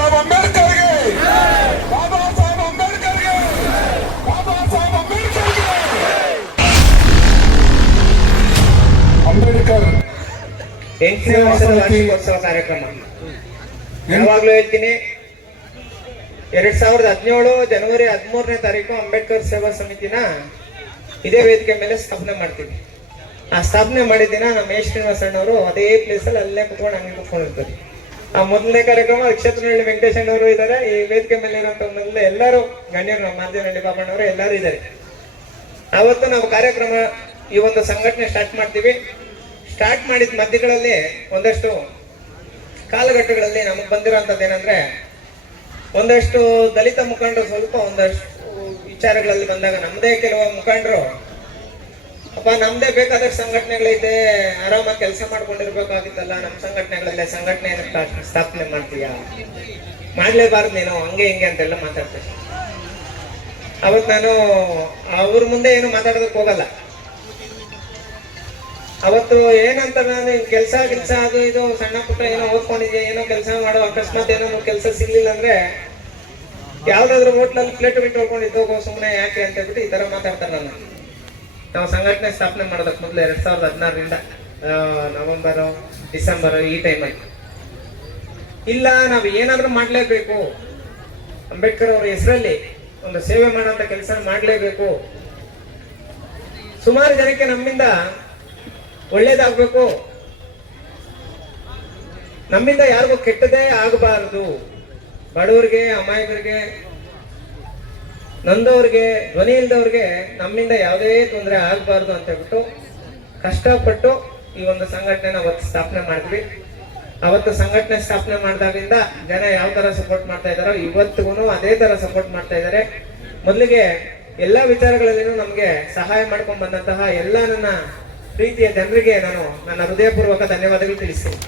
ಸಾಹೇಬ್ ಅಂಬೇಡ್ಕರ್ಗೆ, ಬಾಬಾ ಸಾಹೇಬ್ ಅಂಬೇಡ್ಕರ್ಗೆ, ಬಾಬಾ ಸಾಹೇಬ್ ಅಂಬೇಡ್ಕರ್ಗೆ. ಅಂಬೇಡ್ಕರ್ 8ನೇ ವರ್ಷದ ವಾರ್ಷಿಕೋತ್ಸವ ಕಾರ್ಯಕ್ರಮ. ಯಾವಾಗ್ಲೂ ಹೇಳ್ತೀನಿ, 2017 ಜನವರಿ 13ನೇ ತಾರೀಕು ಅಂಬೇಡ್ಕರ್ ಸೇವಾ ಸಮಿತಿನ ಇದೇ ವೇದಿಕೆ ಮೇಲೆ ಸ್ಥಾಪನೆ ಮಾಡ್ತೀವಿ. ಆ ಸ್ಥಾಪನೆ ಮಾಡಿದ ದಿನ ನಮ್ಮ ಎ ಶ್ರೀನಿವಾಸ ಅಣ್ಣವರು ಅದೇ ಪ್ಲೇಸ್ ಅಲ್ಲಿ ಅಲ್ಲೇ ಕುತ್ಕೊಂಡು ಹಂಗೆ ಕುತ್ಕೊಂಡಿರ್ತಾರೆ. ಆ ಮೊದಲನೇ ಕಾರ್ಯಕ್ರಮ ಕ್ಷೇತ್ರನಹಳ್ಳಿ ವೆಂಕಟೇಶ್ ಅಣ್ಣವರು ಇದ್ದಾರೆ. ಈ ವೇದಿಕೆ ಮೇಲೆ ಇರುವಂತ ಮೊದಲೇ ಎಲ್ಲರೂ ಗಣ್ಯರು, ನಮ್ಮ ಮಾರ್ಜನಹಳ್ಳಿ ಬಾಬಣ್ಣವರು ಎಲ್ಲರೂ ಇದ್ದಾರೆ. ಆವತ್ತು ನಾವು ಕಾರ್ಯಕ್ರಮ ಈ ಒಂದು ಸಂಘಟನೆ ಸ್ಟಾರ್ಟ್ ಮಾಡ್ತೀವಿ. ಸ್ಟಾರ್ಟ್ ಮಾಡಿದ ಮಧ್ಯಗಳಲ್ಲಿ ಒಂದಷ್ಟು ಕಾಲಘಟ್ಟಗಳಲ್ಲಿ ನಮಗೆ ಬಂದಿರೋಂಥದ್ದು ಏನಂದ್ರೆ, ಒಂದಷ್ಟು ದಲಿತ ಮುಖಂಡರು ಸ್ವಲ್ಪ ಒಂದಷ್ಟು ವಿಚಾರಗಳಲ್ಲಿ ಬಂದಾಗ ನಮ್ಮದೇ ಕೆಲವು ಮುಖಂಡರು, ಅಪ್ಪ ನಮ್ದೇ ಬೇಕಾದಷ್ಟು ಸಂಘಟನೆಗಳೈತೆ, ಆರಾಮಾಗಿ ಕೆಲಸ ಮಾಡ್ಕೊಂಡಿರ್ಬೇಕಾಗಿತ್ತಲ್ಲ, ನಮ್ಮ ಸಂಘಟನೆಗಳಲ್ಲೇ ಸಂಘಟನೆ ಸ್ಥಾಪನೆ ಮಾಡ್ತೀಯ, ಮಾಡ್ಲೇಬಾರ್ದು ನೀನು, ಹಂಗೆ ಹಿಂಗೆ ಅಂತೆಲ್ಲ ಮಾತಾಡ್ತಾರೆ. ಅವತ್ತು ನಾನು ಅವ್ರ ಮುಂದೆ ಏನು ಮಾತಾಡೋದಕ್ಕೆ ಹೋಗಲ್ಲ. ಅವತ್ತು ಏನಂತ, ನಾನು ಕೆಲಸ ಅದು ಇದು ಸಣ್ಣ ಪುಟ್ಟ ಏನೋ ಓದ್ಕೊಂಡಿದ್ಯಾ, ಏನೋ ಕೆಲಸ ಮಾಡೋ, ಅಕಸ್ಮಾತ್ ಏನೋ ಕೆಲಸ ಸಿಗ್ಲಿಲ್ಲ ಅಂದ್ರೆ ಯಾವ್ದಾದ್ರು ಹೋಟ್ಲಲ್ಲಿ ಪ್ಲೇಟ್ ಬಿಟ್ಟು ಹೋಗ್ಕೊಂಡಿದ್ದು ಸುಮ್ಮನೆ ಯಾಕೆ ಅಂತ ಹೇಳ್ಬಿಟ್ಟು ಈ ತರ ಮಾತಾಡ್ತಾರೆ. ನಾವು ಸಂಘಟನೆ ಸ್ಥಾಪನೆ ಮಾಡೋದಕ್ಕೆ ಮೊದಲು 2016ರಿಂದ ನವೆಂಬರ್ ಡಿಸೆಂಬರ್ ಈ ಟೈಮಲ್ಲಿ ಇಲ್ಲ, ನಾವು ಏನಾದ್ರೂ ಮಾಡ್ಲೇಬೇಕು, ಅಂಬೇಡ್ಕರ್ ಅವರ ಹೆಸರಲ್ಲಿ ಒಂದು ಸೇವೆ ಮಾಡೋಂಥ ಕೆಲಸ ಮಾಡ್ಲೇಬೇಕು, ಸುಮಾರು ಜನಕ್ಕೆ ನಮ್ಮಿಂದ ಒಳ್ಳೇದಾಗ್ಬೇಕು, ನಮ್ಮಿಂದ ಯಾರಿಗೂ ಕೆಟ್ಟದೇ ಆಗಬಾರದು, ಬಡವರಿಗೆ, ಅಮಾಯಕರಿಗೆ, ನೊಂದವ್ರಿಗೆ, ಧ್ವನಿ ಇಲ್ದವ್ರಿಗೆ ನಮ್ಮಿಂದ ಯಾವುದೇ ತೊಂದರೆ ಆಗಬಾರ್ದು ಅಂತ ಹೇಳ್ಬಿಟ್ಟು ಕಷ್ಟಪಟ್ಟು ಈ ಒಂದು ಸಂಘಟನೆನ ಅವತ್ತು ಸ್ಥಾಪನೆ ಮಾಡಿದ್ವಿ. ಅವತ್ತು ಸಂಘಟನೆ ಸ್ಥಾಪನೆ ಮಾಡಿದಾಗಿಂದ ಜನ ಯಾವ ತರ ಸಪೋರ್ಟ್ ಮಾಡ್ತಾ ಇದಾರೋ ಇವತ್ತಿಗೂ ಅದೇ ತರ ಸಪೋರ್ಟ್ ಮಾಡ್ತಾ ಇದ್ದಾರೆ. ಮೊದಲಿಗೆ ಎಲ್ಲಾ ವಿಚಾರಗಳಲ್ಲಿನೂ ನಮ್ಗೆ ಸಹಾಯ ಮಾಡ್ಕೊಂಡ್ ಬಂದಂತಹ ಎಲ್ಲ ನನ್ನ ಪ್ರೀತಿಯ ಜನರಿಗೆ ನಾನು ನನ್ನ ಹೃದಯಪೂರ್ವಕ ಧನ್ಯವಾದಗಳು ತಿಳಿಸ್ತೀನಿ.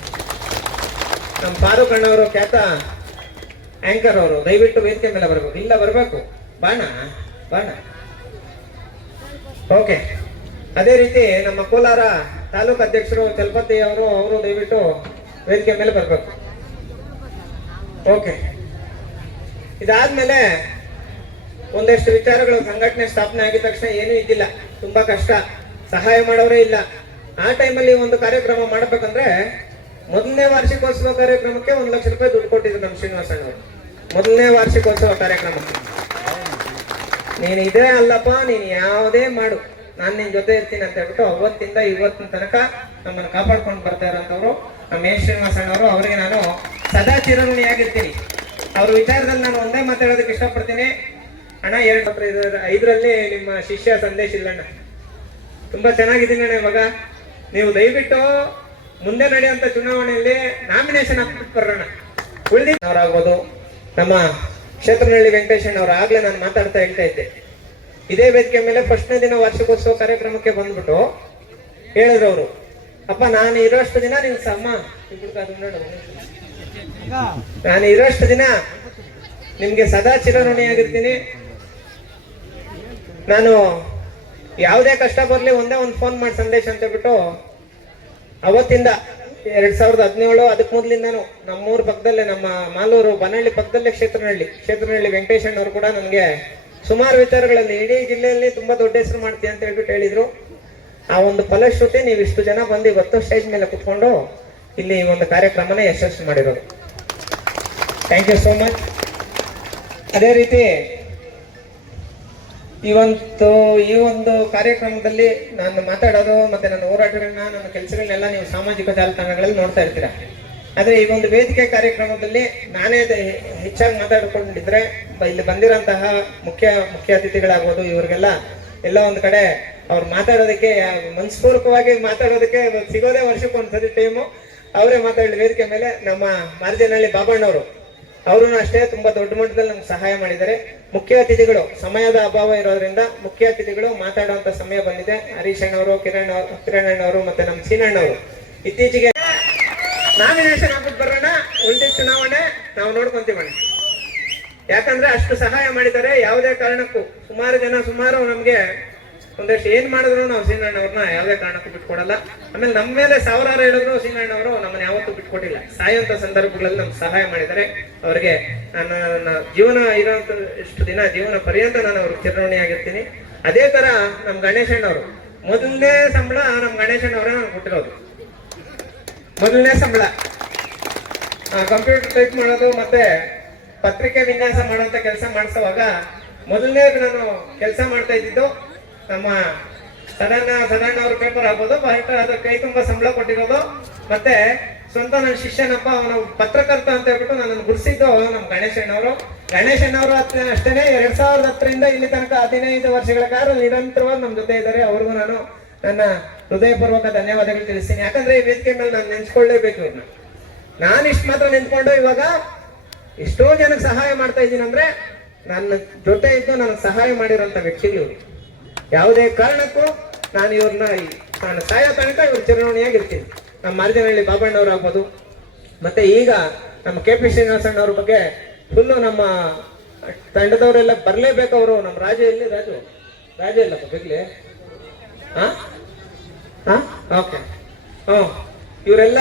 ನಮ್ಮ ಫಾರೂಕ್ ಅಣ್ಣವರು, ಖ್ಯಾತ ಆಂಕರ್ ಅವರು, ದಯವಿಟ್ಟು ವೇದಿಕೆ ಮೇಲೆ ಬರ್ಬೇಕು. ಇಲ್ಲ ಬರ್ಬೇಕು, ಬಾಣ ಬಾಣ. ಓಕೆ, ಅದೇ ರೀತಿ ನಮ್ಮ ಕೋಲಾರ ತಾಲೂಕು ಅಧ್ಯಕ್ಷರು ಚಲಪತಿ ಅವರು ದಯವಿಟ್ಟು ವೇದಿಕೆ ಮೇಲೆ ಬರ್ಬೇಕು. ಓಕೆ, ಇದಾದ್ಮೇಲೆ ಒಂದಷ್ಟು ವಿಚಾರಗಳು, ಸಂಘಟನೆ ಸ್ಥಾಪನೆ ಆಗಿದ ತಕ್ಷಣ ಏನೂ ಇದ್ದಿಲ್ಲ, ತುಂಬಾ ಕಷ್ಟ, ಸಹಾಯ ಮಾಡೋರೇ ಇಲ್ಲ. ಆ ಟೈಮಲ್ಲಿ ಒಂದು ಕಾರ್ಯಕ್ರಮ ಮಾಡಬೇಕಂದ್ರೆ ಮೊದಲನೇ ವಾರ್ಷಿಕೋತ್ಸವ ಕಾರ್ಯಕ್ರಮಕ್ಕೆ 1 ಲಕ್ಷ ರೂಪಾಯಿ ದುಡ್ಡು ಕೊಟ್ಟಿದ್ರು ನಮ್ಮ ಶ್ರೀನಿವಾಸಣ್ಣವರು. ಮೊದಲನೇ ವಾರ್ಷಿಕೋತ್ಸವ ಕಾರ್ಯಕ್ರಮಕ್ಕೆ ನೀನು ಇದೇ ಅಲ್ಲಪ್ಪ, ನೀನು ಯಾವುದೇ ಮಾಡು, ನಾನು ನಿನ್ ಜೊತೆ ಇರ್ತೀನಿ ಅಂತ ಹೇಳ್ಬಿಟ್ಟು ಅವತ್ತಿಂದ ಇವತ್ತಿನ ತನಕ ನಮ್ಮನ್ನು ಕಾಪಾಡ್ಕೊಂಡು ಬರ್ತಾ ಇರೋಂಥವ್ರು ನಮ್ಮ ಎ ಶ್ರೀನಿವಾಸಣ್ಣವರು. ಅವರಿಗೆ ನಾನು ಸದಾ ಚಿರಋಣಿಯಾಗಿರ್ತೀನಿ. ಅವ್ರ ವಿಚಾರದಲ್ಲಿ ನಾನು ಒಂದೇ ಮಾತಾಡೋದಕ್ಕೆ ಇಷ್ಟಪಡ್ತೀನಿ. ಅಣ್ಣ 2005ರಲ್ಲಿ ನಿಮ್ಮ ಶಿಷ್ಯ ಸಂದೇಶ್ ಇಲ್ಲಣ್ಣ, ತುಂಬಾ ಚೆನ್ನಾಗಿದ್ದೀನಿ ಅಣ್ಣ. ಇವಾಗ ನೀವು ದಯವಿಟ್ಟು ಮುಂದೆ ನಡೆಯುವಂತ ಚುನಾವಣೆಯಲ್ಲಿ ನಾಮಿನೇಷನ್ ಹಾಕ್ಬಿಟ್ಟು ಬರೋಣ. ಉಳಿದಿದ್ದವರಾಗ್ಬೋದು, ನಮ್ಮ ಕ್ಷೇತ್ರನಹಳ್ಳಿ ವೆಂಕಟೇಶಣ್ಣವ್ರು ಆಗ್ಲೇ ನಾನು ಮಾತಾಡ್ತಾ ಹೇಳ್ತಾ ಇದ್ದೆ, ಇದೇ ವೇದಿಕೆ ಮೇಲೆ ಫಸ್ಟ್ನೇ ದಿನ ವಾರ್ಷಿಕೋತ್ಸವ ಕಾರ್ಯಕ್ರಮಕ್ಕೆ ಬಂದ್ಬಿಟ್ಟು ಹೇಳಿದ್ರು ಅವರು, ಅಪ್ಪ ನಾನು ಇರೋಷ್ಟು ದಿನ ನಿನ್ ಸಮ್ಮ ನಾನು ಇರೋಷ್ಟು ದಿನ ನಿಮ್ಗೆ ಸದಾ ಚಿರಋಣಿಯಾಗಿರ್ತೀನಿ, ನಾನು ಯಾವುದೇ ಕಷ್ಟ ಬರ್ಲಿ ಒಂದೇ ಒಂದು ಫೋನ್ ಮಾಡಿ ಸಂದೇಶ ಅಂತ ಹೇಳ್ಬಿಟ್ಟು ಅವತ್ತಿಂದ 2017 ಅದಕ್ಕೆ ಮೊದಲಿಂದಾನು ನಮ್ಮೂರ ಪಕ್ಕದಲ್ಲೇ, ನಮ್ಮ ಮಾಲೂರು ಬನಹಳ್ಳಿ ಪಕ್ಕದಲ್ಲೇ ಕ್ಷೇತ್ರನಹಳ್ಳಿ ವೆಂಕಟೇಶಣ್ಣವರು ಕೂಡ ನನಗೆ ಸುಮಾರು ವಿಚಾರಗಳಲ್ಲಿ ಇಡೀ ಜಿಲ್ಲೆಯಲ್ಲಿ ತುಂಬಾ ದೊಡ್ಡ ಹೆಸರು ಮಾಡ್ತೀಯ ಅಂತ ಹೇಳ್ಬಿಟ್ಟು ಹೇಳಿದ್ರು. ಆ ಒಂದು ಫಲಶ್ರುತಿ ನೀವು ಇಷ್ಟು ಜನ ಬಂದು ಇವತ್ತು ಸ್ಟೇಜ್ ಮೇಲೆ ಕುತ್ಕೊಂಡು ಇಲ್ಲಿ ಈ ಒಂದು ಕಾರ್ಯಕ್ರಮನ ಯಶಸ್ವಿ ಮಾಡಿರೋದು. Thank you so much. ಅದೇ ರೀತಿ ಈ ಒಂದು ಕಾರ್ಯಕ್ರಮದಲ್ಲಿ ನಾನು ಮಾತಾಡೋದು ಮತ್ತೆ ನನ್ನ ಹೋರಾಟಗಳನ್ನ, ನನ್ನ ಕೆಲಸಗಳನ್ನೆಲ್ಲ ನೀವು ಸಾಮಾಜಿಕ ಜಾಲತಾಣಗಳಲ್ಲಿ ನೋಡ್ತಾ ಇರ್ತೀರಾ. ಆದ್ರೆ ಈ ಒಂದು ವೇದಿಕೆ ಕಾರ್ಯಕ್ರಮದಲ್ಲಿ ನಾನೇ ಹೆಚ್ಚಾಗಿ ಮಾತಾಡ್ಕೊಂಡಿದ್ರೆ ಇಲ್ಲಿ ಬಂದಿರೋಂತಹ ಮುಖ್ಯ ಅತಿಥಿಗಳಾಗ್ಬೋದು, ಇವ್ರಿಗೆಲ್ಲ ಎಲ್ಲ ಒಂದ್ ಕಡೆ ಅವ್ರು ಮಾತಾಡೋದಕ್ಕೆ, ಮನಸ್ಪೂರ್ವಕವಾಗಿ ಮಾತಾಡೋದಕ್ಕೆ ಸಿಗೋದೇ ವರ್ಷಕ್ಕೆ ಒಂದ್ಸರಿ ಟೈಮು. ಅವರೇ ಮಾತಾಡಲಿ ವೇದಿಕೆ ಮೇಲೆ. ನಮ್ಮ ಮಾರ್ಜನಹಳ್ಳಿ ಬಾಬಣ್ಣವರು, ಅವರು ಅಷ್ಟೇ ತುಂಬಾ ದೊಡ್ಡ ಮಟ್ಟದಲ್ಲಿ ನಮ್ಗೆ ಸಹಾಯ ಮಾಡಿದ್ದಾರೆ. ಮುಖ್ಯ ಅತಿಥಿಗಳು, ಸಮಯದ ಅಭಾವ ಇರೋದ್ರಿಂದ ಮುಖ್ಯ ಅತಿಥಿಗಳು ಮಾತಾಡುವಂತ ಸಮಯ ಬಂದಿದೆ. ಹರೀಶ್ ಅಣ್ಣವರು, ಕಿರಣ್ ಅಣ್ಣವರು ಮತ್ತೆ ನಮ್ಮ ಸೀನಣ್ಣವರು ಇತ್ತೀಚೆಗೆ ನಾಮಿನೇಷನ್ ಹಾಕ್ಬಿಟ್ಟು ಬರೋಣ, ಉಳಿದ ಚುನಾವಣೆ ನಾವು ನೋಡ್ಕೊಂತೀವಣ್ಣ. ಯಾಕಂದ್ರೆ ಅಷ್ಟು ಸಹಾಯ ಮಾಡಿದ್ದಾರೆ. ಯಾವುದೇ ಕಾರಣಕ್ಕೂ ಸುಮಾರು ನಮ್ಗೆ ಒಂದಷ್ಟು ಏನ್ ಮಾಡಿದ್ರು ನಾವು ಸೀನಣ್ಣವ್ರನ್ನ ಯಾವುದೇ ಕಾರಣಕ್ಕೂ ಬಿಟ್ಕೊಡಲ್ಲ. ಆಮೇಲೆ ನಮ್ಮ ಮೇಲೆ ಸಾವಿರಾರು ಹೇಳಿದ್ರು ಸೀನಣ್ಣವರು ನಮ್ಮನ್ನ ಯಾವತ್ತೂ ಬಿಟ್ಕೊಟ್ಟಿಲ್ಲ. ಸಾಯುವಂತ ಸಂದರ್ಭಗಳಲ್ಲಿ ನಮ್ಗೆ ಸಹಾಯ ಮಾಡಿದ್ದಾರೆ. ಅವರಿಗೆ ನನ್ನ ಜೀವನ ಇರೋಂಥ ಇಷ್ಟು ದಿನ ಜೀವನ ಪರ್ಯಂತ ನಾನು ಅವ್ರಿಗೆ ಚಿರಋಣಿಯಾಗಿರ್ತೀನಿ. ಅದೇ ತರ ನಮ್ ಗಣೇಶಣ್ಣವರು ಮೊದಲನೇ ಸಂಬಳ ನಮ್ ಗಣೇಶಣ್ಣವರೇ ನಾನು ಕೊಟ್ಟಿರೋದು. ಮೊದಲನೇ ಸಂಬಳ ಕಂಪ್ಯೂಟರ್ ಟೈಪ್ ಮಾಡೋದು ಮತ್ತೆ ಪತ್ರಿಕೆ ವಿನ್ಯಾಸ ಮಾಡುವಂತ ಕೆಲಸ ಮಾಡಿಸುವಾಗ ಮೊದಲನೇ ನಾನು ಕೆಲಸ ಮಾಡ್ತಾ ಇದ್ದಿದ್ದು ನಮ್ಮ ಸಡನ್ ಅವ್ರ ಪೇಪರ್ ಆಗ್ಬೋದು, ಬಟ್ ಅದ್ರ ಕೈ ತುಂಬಾ ಸಂಬಳ ಕೊಟ್ಟಿರೋದು. ಮತ್ತೆ ಸ್ವಂತ ನನ್ನ ಶಿಷ್ಯನಪ್ಪ ಅವನು ಪತ್ರಕರ್ತ ಅಂತ ಹೇಳ್ಬಿಟ್ಟು ನನ್ನನ್ನು ಗುರುಸಿದ್ದು ನಮ್ಮ ಗಣೇಶಣ್ಣವರು. ಗಣೇಶಣ್ಣವರು ಅಷ್ಟೇನೆ 2010ರಿಂದ ಇಲ್ಲಿ ತನಕ 15 ವರ್ಷಗಳ ಕಾಲ ನಿರಂತರವಾಗಿ ನಮ್ಮ ಜೊತೆ ಇದ್ದಾರೆ. ಅವ್ರಿಗೂ ನಾನು ನನ್ನ ಹೃದಯಪೂರ್ವಕ ಧನ್ಯವಾದಗಳು ತಿಳಿಸ್ತೀನಿ. ಯಾಕಂದ್ರೆ ಈ ವೇದಿಕೆ ಮೇಲೆ ನಾನು ನೆನ್ಸ್ಕೊಳ್ಳೇಬೇಕು ಇವ್ರನ್ನ. ನಾನು ಇಷ್ಟು ಮಾತ್ರ ನಿಂತ್ಕೊಂಡು ಇವಾಗ ಎಷ್ಟೋ ಜನಕ್ಕೆ ಸಹಾಯ ಮಾಡ್ತಾ ಇದ್ದೀನಿ ಅಂದ್ರೆ ನನ್ನ ಜೊತೆ ಇದ್ದು ನನಗೆ ಸಹಾಯ ಮಾಡಿರೋಂಥ ವ್ಯಕ್ತಿಗಳು. ಯಾವುದೇ ಕಾರಣಕ್ಕೂ ನಾನು ಇವ್ರನ್ನ ನಾನು ಸಾಯೋ ತನಕ ಇವ್ರ ಚಿರಋಣಿಯಾಗಿರ್ತೀನಿ. ನಮ್ಮ ಮಾರ್ಜನಹಳ್ಳಿ ಬಾಬಣ್ಣವ್ರು ಆಗ್ಬೋದು, ಮತ್ತೆ ಈಗ ನಮ್ಮ KP ಶ್ರೀನಿವಾಸಣ್ಣವ್ರ ಬಗ್ಗೆ ಫುಲ್ಲು ನಮ್ಮ ತಂಡದವರೆಲ್ಲ ಬರ್ಲೇಬೇಕು. ಅವರು ನಮ್ಮ ರಾಜ ಇಲ್ಲಪ್ಪ ಬಿಗ್ಲಿ ಓಕೆ ಇವರೆಲ್ಲ